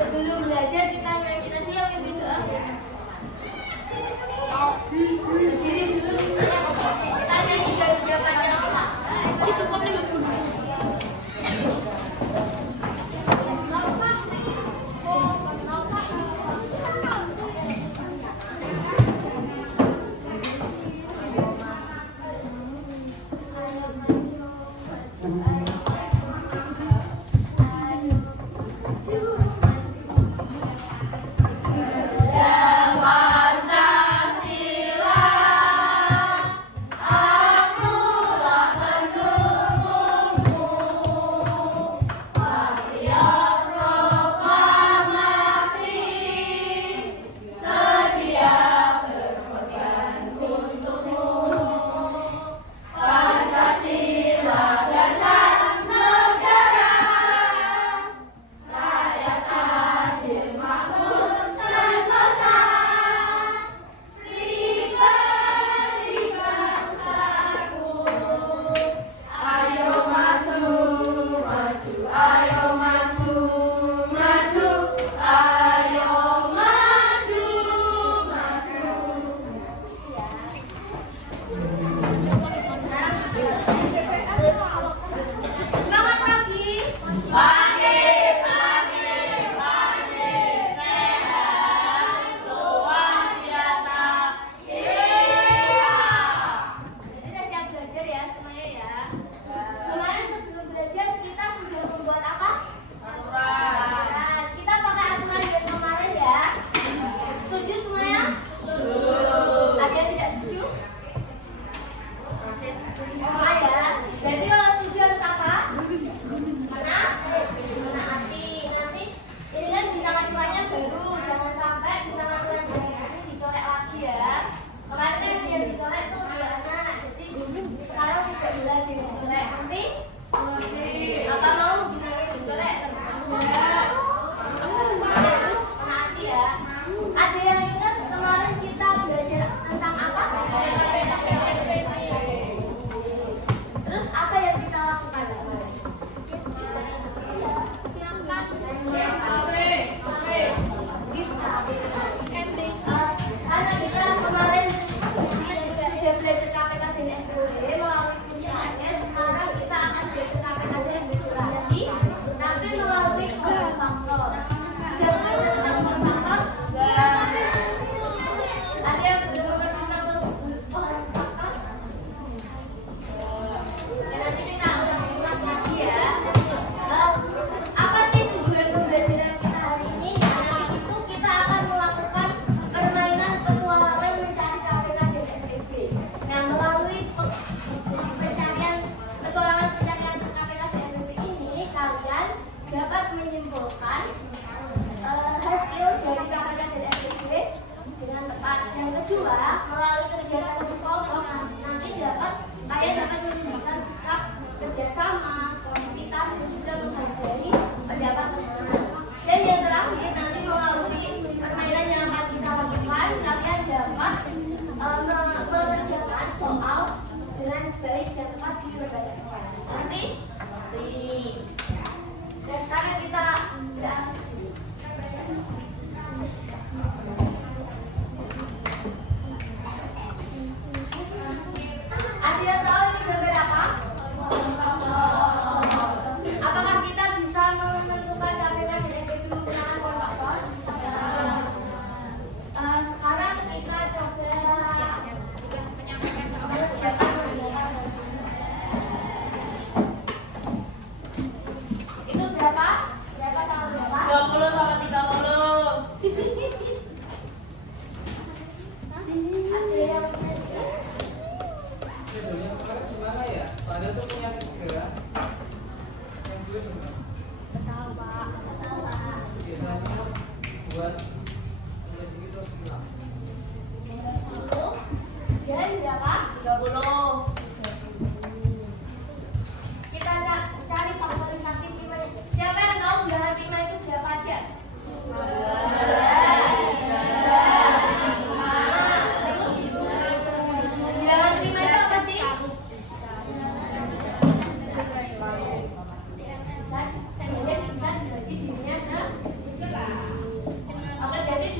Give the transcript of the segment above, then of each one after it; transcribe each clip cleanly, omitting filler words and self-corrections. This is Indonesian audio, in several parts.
Sebelum belajar kita nyanyi nanti yang lebih doa ya. Berdiri dulu kita nyanyi dari Pancasila. Itu kok nih.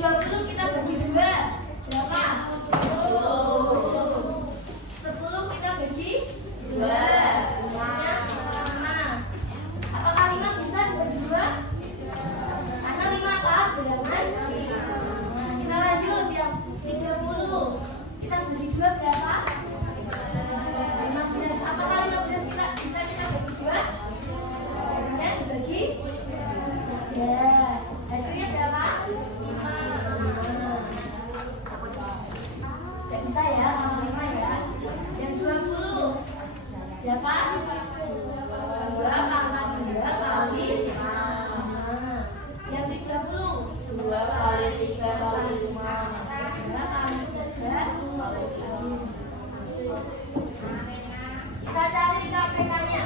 20 kita bagi 2 berapa? 10 kita bagi 2 5. Apakah 5 bisa dibagi 2? Karena 5 apa? Bilangan. Kita lanjut yang 30 kita bagi 2 berapa? 15. Apakah 15 kita bisa kita bagi 2? Kemudian dibagi 3. Hasilnya berapa? 5. Tidak bisa ya, kalau 5 ya. Yang 20 berapa? 2 pangkat 2 kali 5. Yang 30 2 kali 3 kali 5. 2 kali 3 kali 5. Kita cari KPK-nya.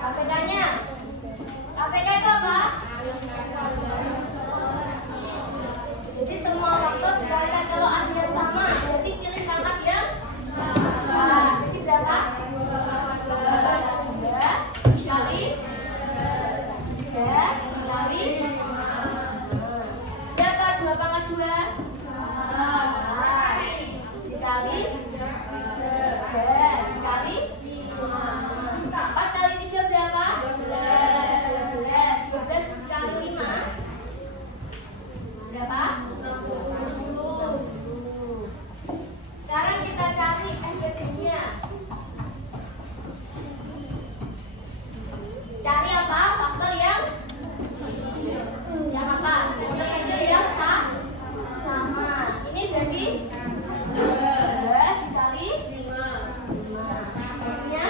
KPK-nya. KPK itu apa? Jadi semua faktor dikalikan, kalau ada yang sama berarti pilih pangkat yang sama. Jadi berapa? 2 kali 3 kali 5. Berapa 2 pangkat 2? 4 dikali 3 dikali 5. 4 kali 3 berapa? 12. 12 dikali 5 berapa? 60. Sekarang kita cari SPT-nya. Cari apa? Faktor yang apa? Yang sama. Ini berarti 2 dikali 5. Hasilnya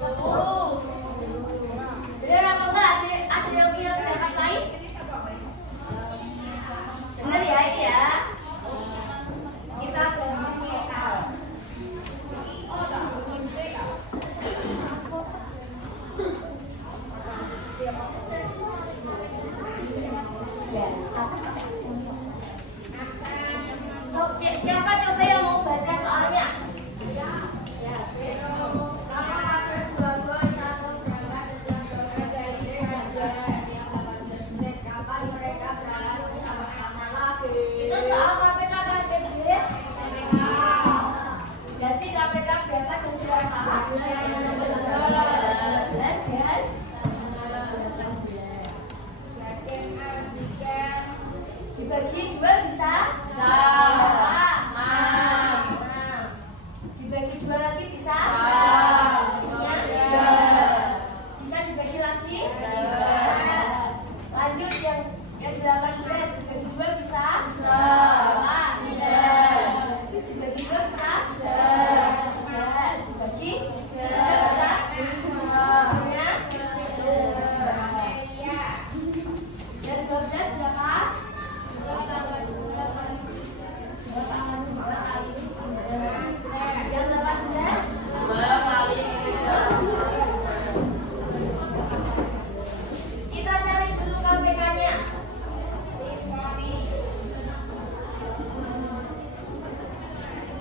10. Benar apa enggak? Ada yang punya pendapat lain? Benar ya ini ya. Kita ganti soal. Siapa coba yang mau baca soalnya? Itu soal KPK KPB. Berarti KPK berapa dan berapa? 12 dan 18. Dibagi 2 bisa? Berapa? 6. Dibagi 2 lagi bisa? Hasilnya 2. Bisa dibagi lagi? Lanjut yang 18 dibagi 2 bisa? Berapa? 3. Dibagi 2 bisa? 3. Dibagi 3 bisa? Hasilnya 12. Yang 12 berapa? 2 kali 2 kali 2 kali 2 kali 9. Yang 18 2 kali 3. Kita cari dulu KPK-nya.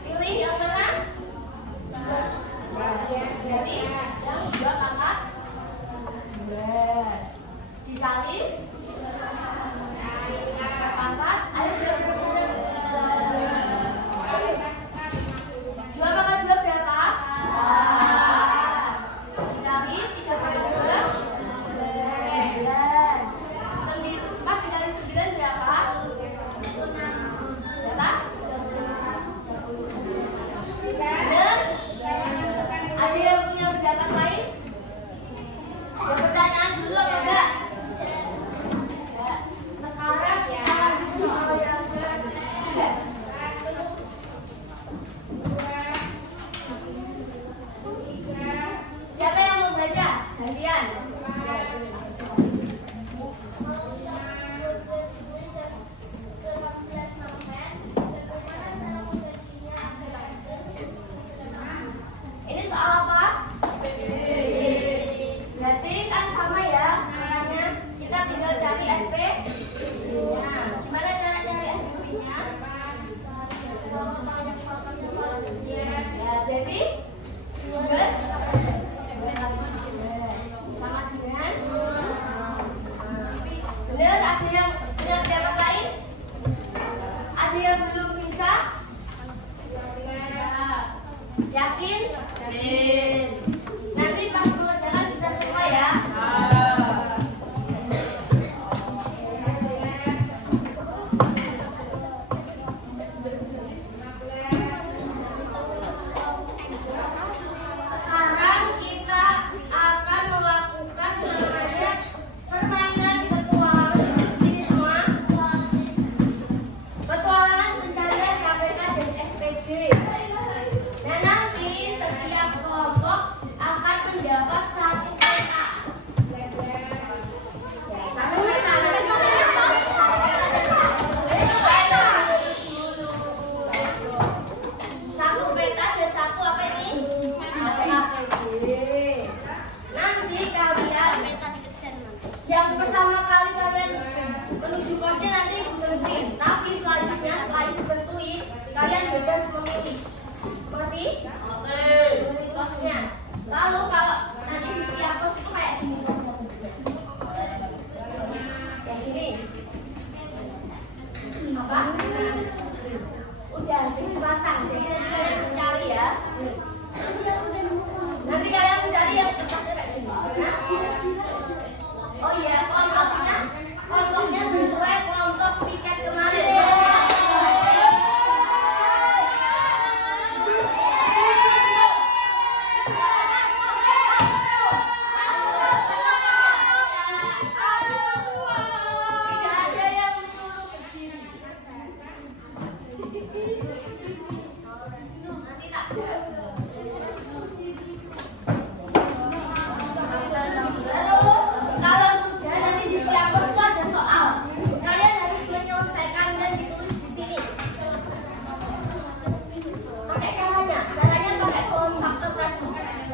Pilih yang mana? Jadi yang 2 pangkat 2 dikali pangkat, ada jawaban 2 pangkat 2 berapa? 4 dikali 3 pangkat 2 9. 4 dikali 9 berapa? Berapa? 6. Ada yang punya pendapat lain? Ada pertanyaan dulu apa enggak? Nanti kalian yang pertama kali kalian menuju posnya nanti ibu tentuin. Tapi selanjutnya setelah ibu tentuin, kalian bebas memilih. Mengerti? Memilih posnya. Lalu kalau nanti di setiap pos itu kayak gini posnya. Kayak gini. Apa? Udah dipasang. Jadi kalian mencari ya. Nanti kalian mencari yang tempatnya kayak gini. Oh iya, kelompoknya sesuai kelompok piket kemarin. Tidak ada yang disuruh berdiri. Nanti tak. Kalau sudah nanti di setiap pos itu ada soal. Kalian harus menyelesaikan dan ditulis di sini. Pakai caranya pakai kolom faktor tadi.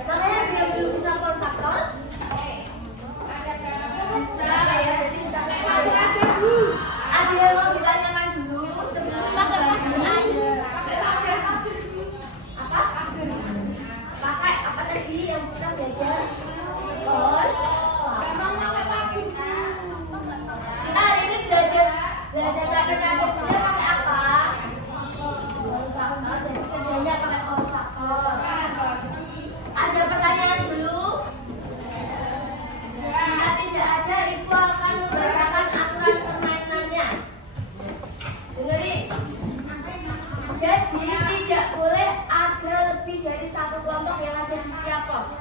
Makanya dia belum bisa kolom faktor. Bisa ya, jadi bisa ada yang mau ditanyakan dulu sebelum dibagi. Pakai apa tadi yang kita belajar? Kita hari ini belajar capek-capek punya pakai apa? Jadi kerjanya pakai kolom faktor. Ada pertanyaan dulu? Jika tidak ada, ibu akan membacakan aturan permainannya. Dengerin. Jadi tidak boleh ada lebih dari satu kelompok yang ada di setiap pos.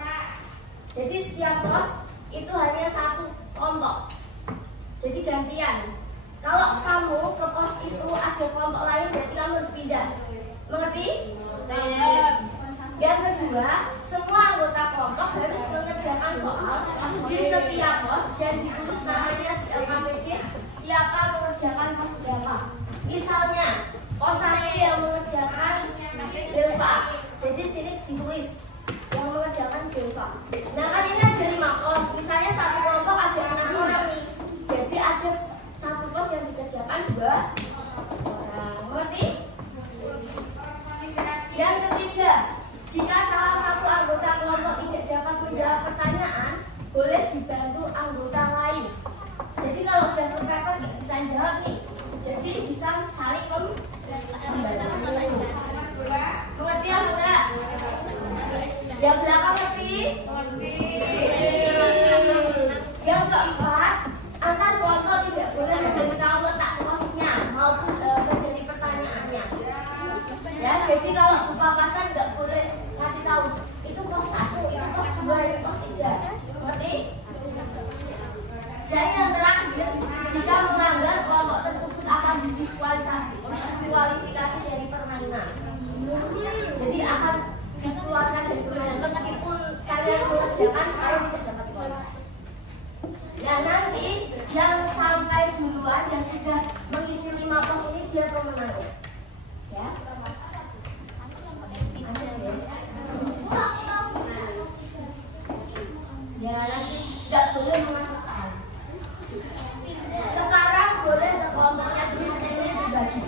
Jadi setiap pos itu hanya satu kelompok. Jadi gantian. Kalau kamu ke pos itu ada kelompok lain, berarti kamu harus pindah. Mengerti? Yang kedua, semua anggota kelompok harus mengerjakan soal di setiap pos dan ditulis namanya di LKPD siapa mengerjakan pos berapa. Misalnya, pos 1 yang mengerjakan Belva. Jadi sini ditulis yang mengerjakan Belva. Nah kan ini ada 5 pos. Misalnya satu kelompok ada 6 orang nih. Jadi ada satu pos yang dikerjakan 2 orang. Mengerti? Yang ketiga, jika salah satu anggota kelompok tidak dapat menjawab pertanyaan, boleh dibantu anggota lain. Jadi kalau udah kepepet nggak bisa jawab nih, jadi bisa saling membantu. Mengerti apa enggak? Yang belakang ngerti? Yang keempat, antar kelompok tidak boleh memberitahu letak posnya maupun jawaban dari pertanyaannya. Ya, jadi kalau papasan nggak boleh ngasih tahu itu pos 1, itu pos 2, itu pos 3. Ngerti? Dan yang terakhir, jika melanggar kelompok tersebut akan didiskualifikasi dari permainan. Jadi akan dikeluarkan dari permainan meskipun kalian mengerjakan, kalian tidak dapat poin. Ya nanti yang sampai duluan yang sudah mengisi 5 pos ini dia pemenangnya. Ya. Ya nanti tidak boleh memasukkan. Sekarang boleh ke kelompoknya dulu ini dibagi.